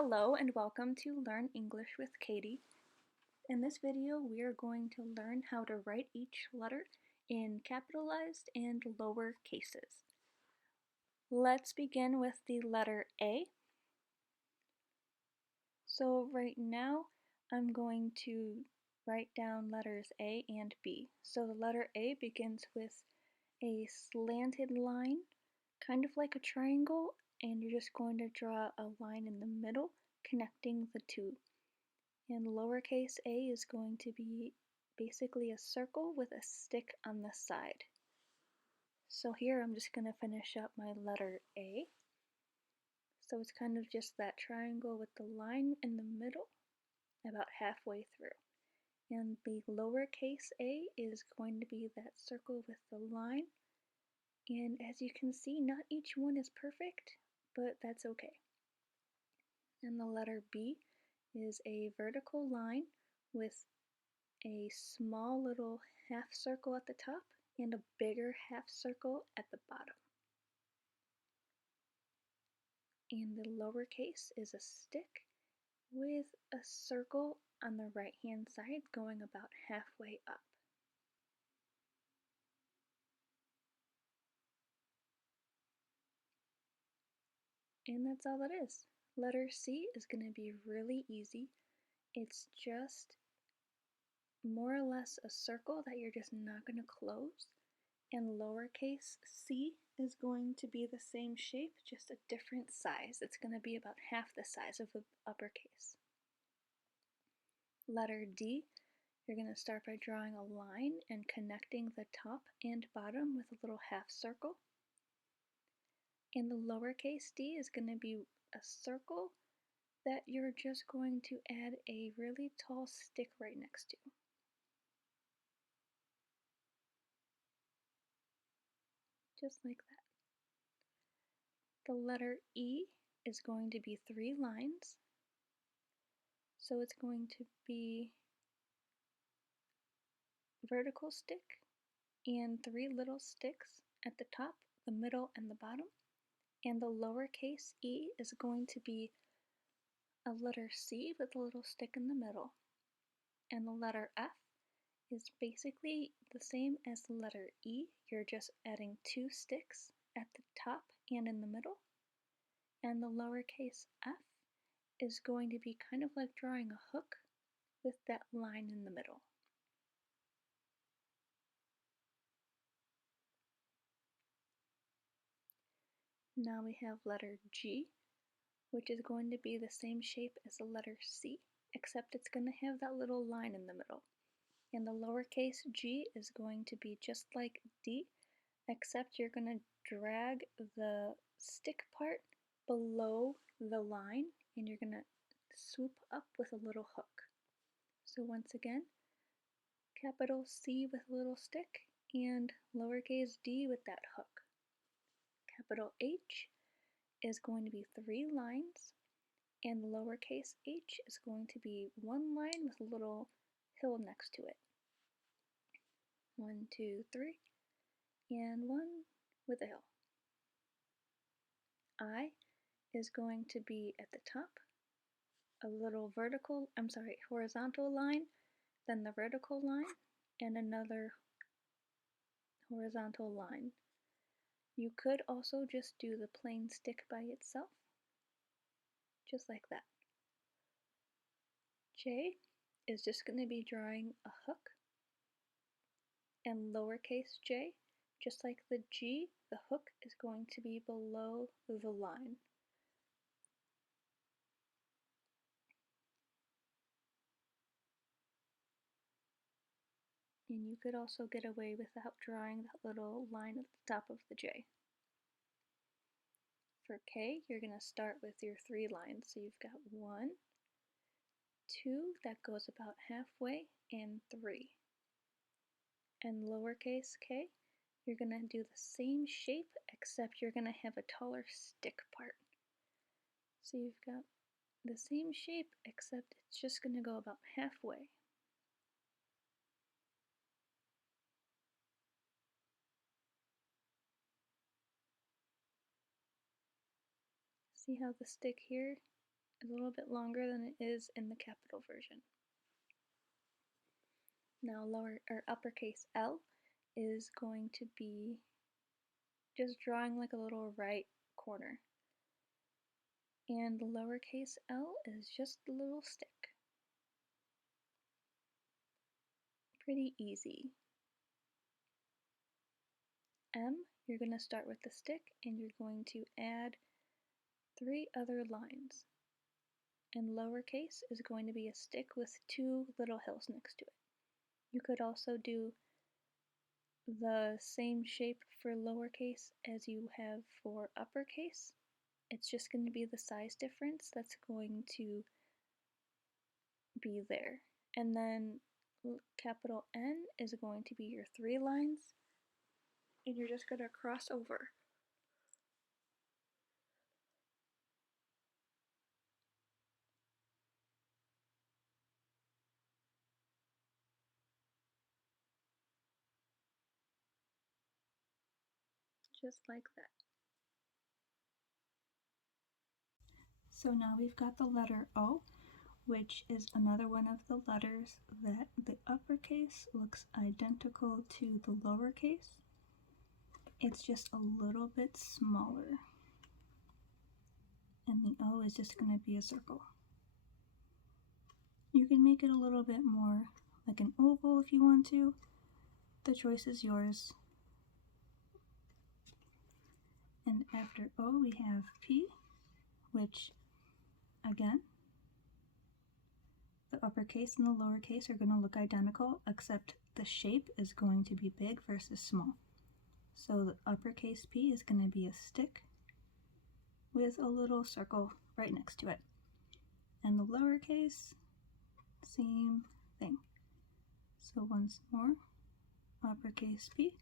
Hello and welcome to Learn English with Katie. In this video, we are going to learn how to write each letter in capitalized and lower cases. Let's begin with the letter A. So right now, I'm going to write down letters A and B. So the letter A begins with a slanted line, kind of like a triangle, and you're just going to draw a line in the middle connecting the two. And lowercase a is going to be basically a circle with a stick on the side. So here I'm just going to finish up my letter A. So it's kind of just that triangle with the line in the middle, about halfway through. And the lowercase a is going to be that circle with the line. And as you can see, not each one is perfect, but that's okay. And the letter B is a vertical line with a small little half circle at the top and a bigger half circle at the bottom. And the lowercase is a stick with a circle on the right hand side going about halfway up. And that's all it is. Letter C is going to be really easy. It's just more or less a circle that you're just not going to close. And lowercase c is going to be the same shape, just a different size. It's going to be about half the size of the uppercase. Letter D, you're going to start by drawing a line and connecting the top and bottom with a little half circle. And the lowercase d is going to be a circle that you're just going to add a really tall stick right next to. Just like that. The letter E is going to be 3 lines. So it's going to be vertical stick and 3 little sticks at the top, the middle, and the bottom. And the lowercase e is going to be a letter C with a little stick in the middle. And the letter F is basically the same as the letter E. You're just adding 2 sticks at the top and in the middle. And the lowercase f is going to be kind of like drawing a hook with that line in the middle. Now we have letter G, which is going to be the same shape as the letter C, except it's going to have that little line in the middle. And the lowercase g is going to be just like D, except you're going to drag the stick part below the line and you're going to swoop up with a little hook. So once again, capital C with a little stick and lowercase d with that hook. Capital H is going to be 3 lines, and the lowercase h is going to be 1 line with a little hill next to it. 1, 2, 3, and 1 with a hill. I is going to be at the top, a little horizontal line, then the vertical line, and another horizontal line. You could also just do the plain stick by itself, just like that. J is just going to be drawing a hook, and lowercase j, just like the G, the hook is going to be below the line. And you could also get away without drawing that little line at the top of the J. For K, you're going to start with your 3 lines. So you've got 1, 2, that goes about halfway, and 3. And lowercase k, you're going to do the same shape, except you're going to have a taller stick part. So you've got the same shape, except it's just going to go about halfway. See how the stick here is a little bit longer than it is in the capital version. Now uppercase L is going to be just drawing like a little right corner. And the lowercase l is just a little stick. Pretty easy. M, you're going to start with the stick and you're going to add 3 other lines. And lowercase is going to be a stick with 2 little hills next to it. You could also do the same shape for lowercase as you have for uppercase. It's just going to be the size difference that's going to be there. And then capital N is going to be your 3 lines, and you're just going to cross over. Just like that. So now we've got the letter O, which is another one of the letters that the uppercase looks identical to the lowercase. It's just a little bit smaller. And the O is just going to be a circle. You can make it a little bit more like an oval if you want to. The choice is yours. And after O we have P, which again, the uppercase and the lowercase are going to look identical, except the shape is going to be big versus small. So the uppercase P is going to be a stick with a little circle right next to it. And the lowercase, same thing. So once more, uppercase P,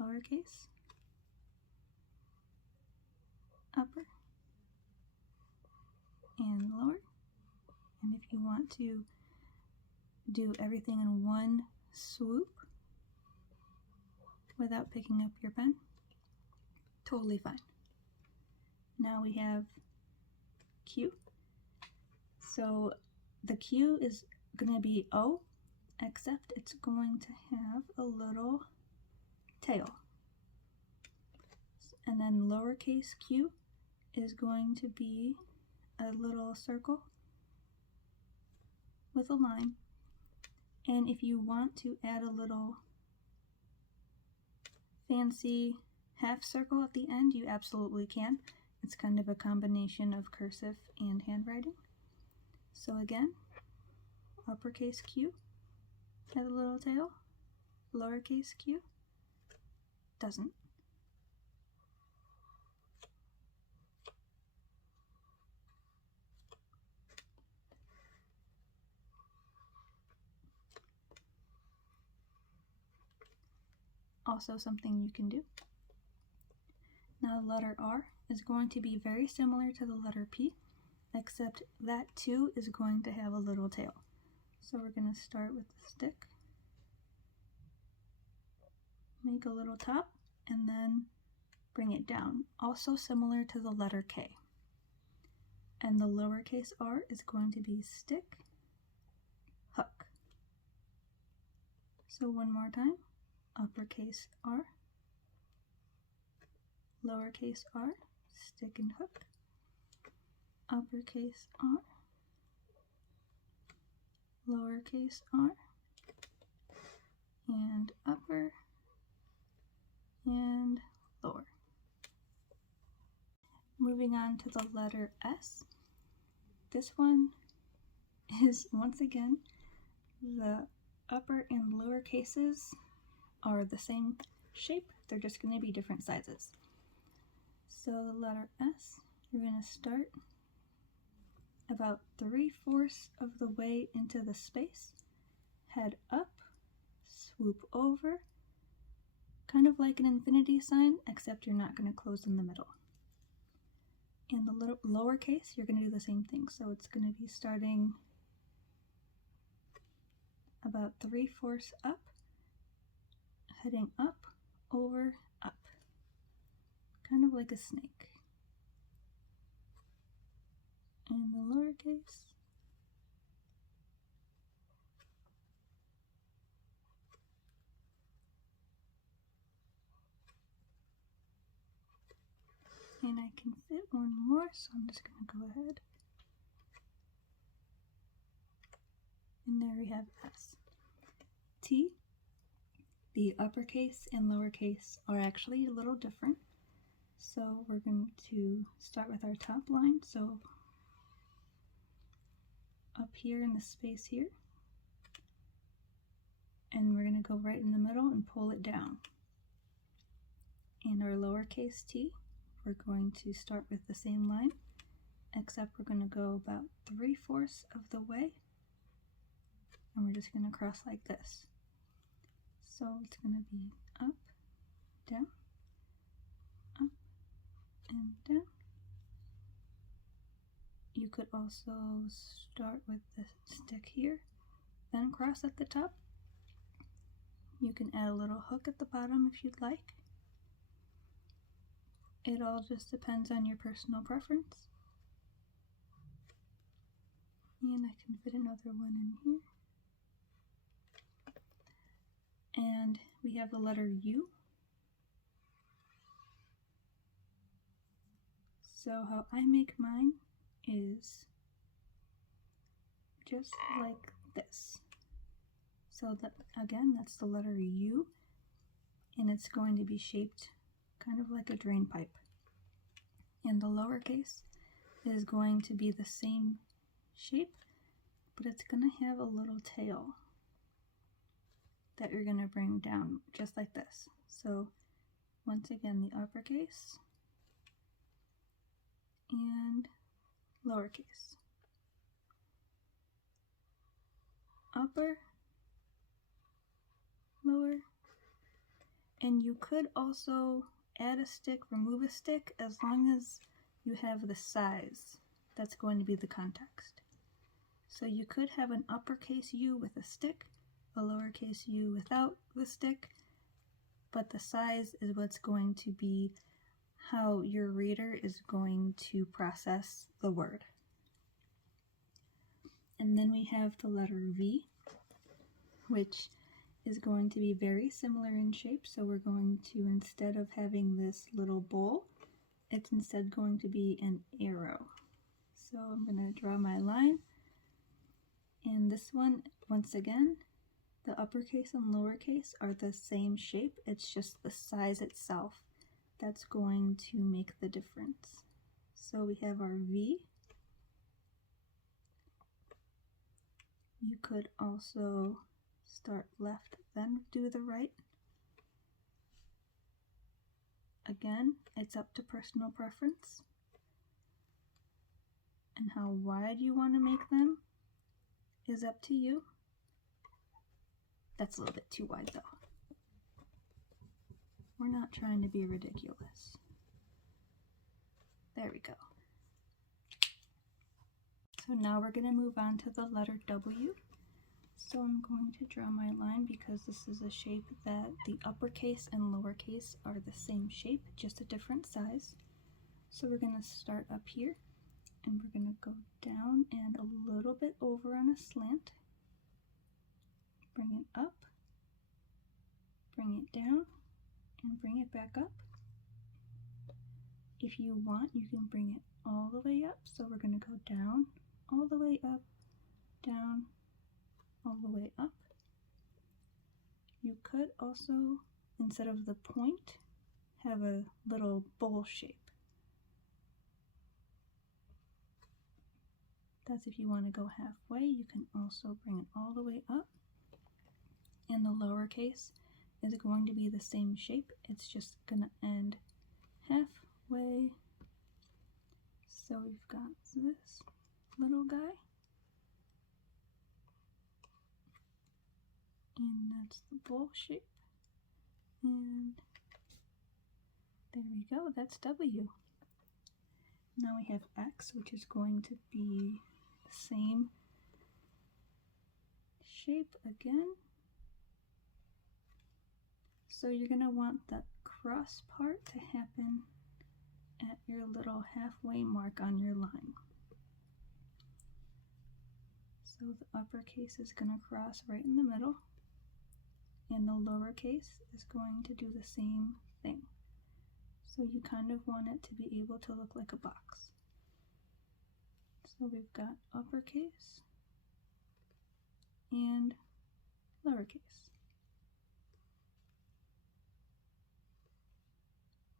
lowercase, upper, and lower. And if you want to do everything in one swoop without picking up your pen, totally fine. Now we have Q. So the Q is going to be O, except it's going to have a little tail. And then lowercase q is going to be a little circle with a line. And if you want to add a little fancy half circle at the end, you absolutely can. It's kind of a combination of cursive and handwriting. So again, uppercase Q has a little tail, lowercase q doesn't. Also something you can do. Now the letter R is going to be very similar to the letter P, except that too is going to have a little tail. So we're going to start with the stick, make a little top, and then bring it down, also similar to the letter K. And the lowercase r is going to be stick, hook. So one more time, uppercase R, lowercase r, stick and hook, uppercase r, lowercase r, and upper and lower. Moving on to the letter S. This one is once again the upper and lower cases are the same shape, they're just going to be different sizes. So the letter S, you're going to start about 3/4 of the way into the space, head up, swoop over, kind of like an infinity sign, except you're not going to close in the middle. In the little lowercase, you're going to do the same thing. So it's going to be starting about 3/4 up, heading up, over, up, kind of like a snake. and the lowercase. And I can fit one more, so I'm just going to go ahead. And there we have S. T, the uppercase and lowercase are actually a little different. So we're going to start with our top line. So up here in the space here. And we're going to go right in the middle and pull it down. And our lowercase t, we're going to start with the same line, except we're going to go about 3/4 of the way, and we're just going to cross like this. So it's going to be up, down, up, and down. You could also start with the stick here, then cross at the top. You can add a little hook at the bottom if you'd like. It all just depends on your personal preference. And I can fit another one in here. And we have the letter U. So how I make mine is just like this. So that, again, that's the letter U, and it's going to be shaped kind of like a drain pipe. And the lowercase is going to be the same shape, but it's going to have a little tail that you're going to bring down just like this. So once again, the uppercase and lowercase. Upper, lower, and you could also add a stick, remove a stick, as long as you have the size that's going to be the context. So you could have an uppercase U with a stick, a lowercase u without the stick, but the size is what's going to be how your reader is going to process the word. And then we have the letter V, which is going to be very similar in shape. So we're going to, instead of having this little bowl, it's instead going to be an arrow. So I'm going to draw my line. And this one, once again, the uppercase and lowercase are the same shape. It's just the size itself that's going to make the difference. So we have our V. You could also start left, then do the right. Again, it's up to personal preference and how wide you want to make them is up to you. That's a little bit too wide though. We're not trying to be ridiculous. There we go. So now we're going to move on to the letter W. So I'm going to draw my line because this is a shape that the uppercase and lowercase are the same shape, just a different size. So we're going to start up here and we're going to go down and a little bit over on a slant. Bring it up, bring it down, and bring it back up. If you want, you can bring it all the way up. So we're going to go down, all the way up, down, all the way up. You could also, instead of the point, have a little bowl shape. That's if you want to go halfway. You can also bring it all the way up. And the lowercase is going to be the same shape. It's just going to end halfway. So we've got this little guy. And that's the bowl shape. And there we go, that's W. Now we have X, which is going to be the same shape again. So you're going to want the cross part to happen at your little halfway mark on your line. So the uppercase is going to cross right in the middle, and the lowercase is going to do the same thing. So you kind of want it to be able to look like a box. So we've got uppercase and lowercase.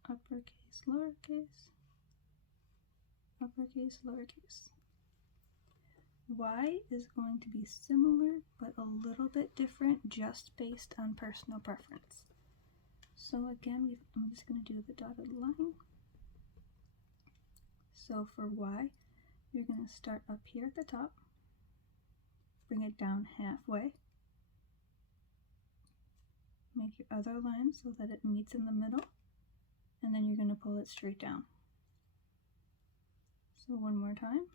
Uppercase, lowercase, uppercase, lowercase. Y is going to be similar but a little bit different just based on personal preference. So again, I'm just going to do the dotted line. So for Y, you're going to start up here at the top, bring it down halfway, make your other line so that it meets in the middle, and then you're going to pull it straight down. So one more time.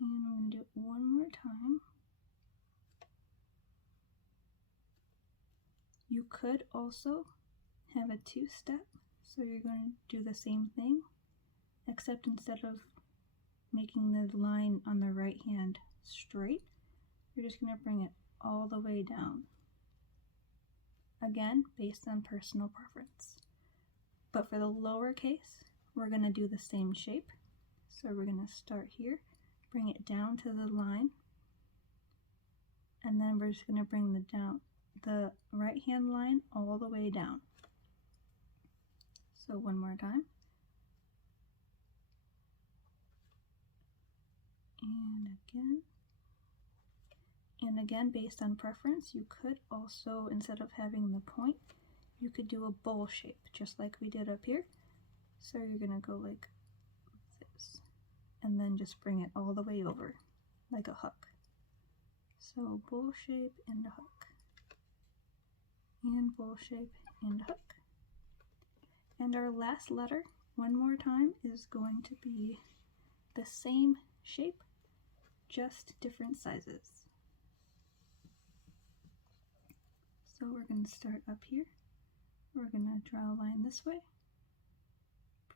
And I'm going to do it one more time. You could also have a two-step, so you're going to do the same thing, except instead of making the line on the right hand straight, you're just going to bring it all the way down. Again, based on personal preference. But for the lowercase, we're going to do the same shape. So we're going to start here, bring it down to the line, and then we're just going to bring the right hand line all the way down. So one more time. And again, based on preference, you could also, instead of having the point, you could do a bowl shape, just like we did up here. So you're going to go like this, and then just bring it all the way over, like a hook. So bowl shape and a hook, and bowl shape and a hook. And our last letter, one more time, is going to be the same shape, just different sizes. So we're going to start up here. We're going to draw a line this way,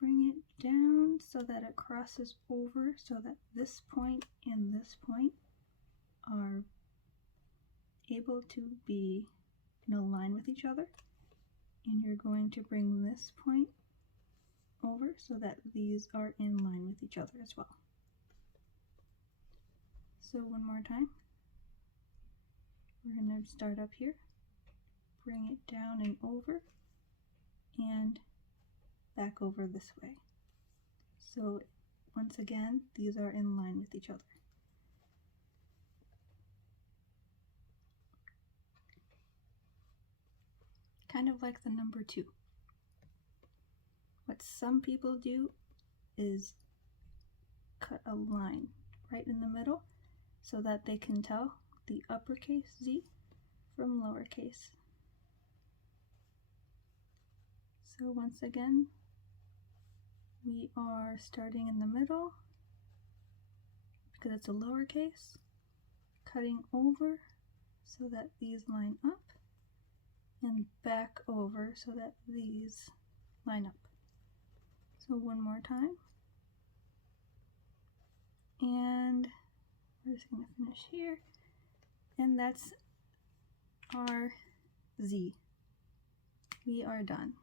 bring it down so that it crosses over, so that this point and this point are able to be in a line with each other. And you're going to bring this point over so that these are in line with each other as well. So one more time. We're going to start up here, bring it down and over, and back over this way. So once again, these are in line with each other. Kind of like the number 2. What some people do is cut a line right in the middle so that they can tell the uppercase Z from lowercase. So once again, we are starting in the middle because it's a lowercase, cutting over so that these line up, and back over so that these line up. So one more time, and we're just going to finish here, and that's our Z. We are done.